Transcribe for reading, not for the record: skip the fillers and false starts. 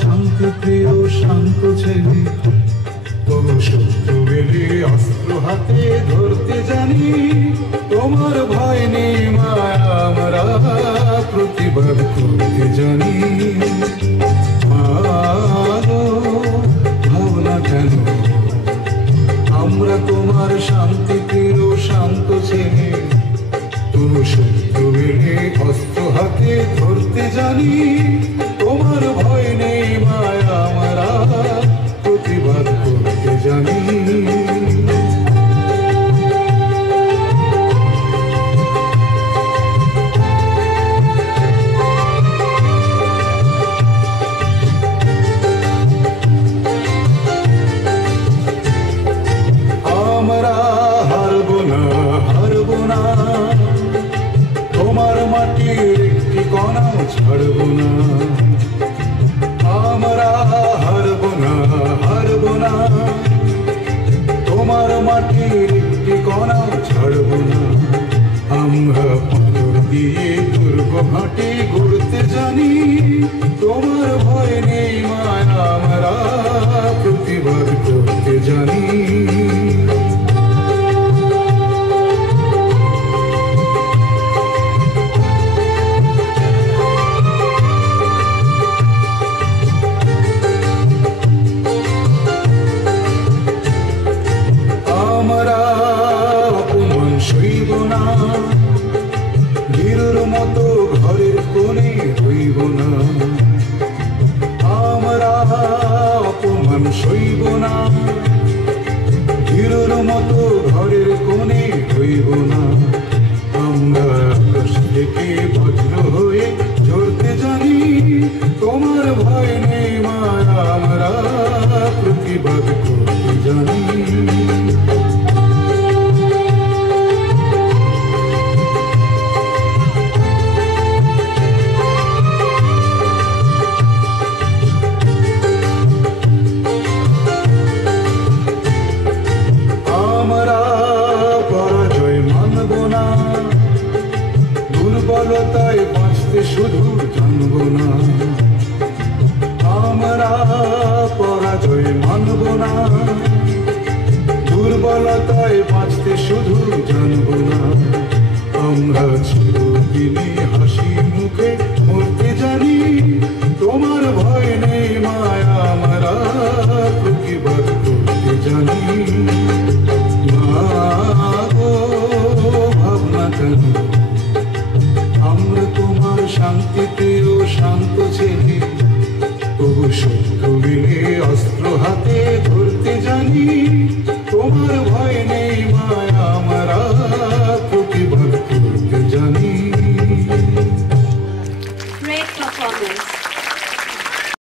শান্তি প্রিয় শান্ত ছেলে, তবু শত্রু বেলে অস্ত্র হাতে ধরতে জানি। তোমার ভয় নেই মায়া, আমরা প্রতিবাদ করতে জানি। ভাবনা কেন আমরা তোমার শান্তি প্রিয় শান্ত ছেলে, তবু শত্রু বেলে অস্ত্র হাতে ধরতে জানি। তোমার ভয় নেই মায়া, আমরা প্রতিবাদ করতে জানি। আমরা হারব না, হারব না, তোমার মাটির একটি কণাও ছাড়ব না। আমরা হারব না, হারব না, তোমার মাটির একটি কণাও ছাড়ব না। আমরা পাথর দিয়ে দুর্গ ঘাটে ঘুরতে জানি। তোমার ভয় নেই মায়া, আমরা প্রতিবাদ করতে জানি। আমরা অপমান সইব না, ভীরুর মতো ঘরের কোণে রইব না। আমরা অপমান সইব না, ভীরুর মতো ঘরের কোণে রইব না। আমরা আকাশ থেকে বজ্র হয়ে ঝরতে জানি। তোমার ভয় নেই মায়া, আমরা প্রতিবাদ করতে জানি। আমরা পরাজয় মানব না, দুর্বলতায় বাঁচতে শুধু জানব না। আমরা পরাজয় মানব না, দুর্বলতায় বাঁচতে শুধু জানব না। আমরা চিরদিনই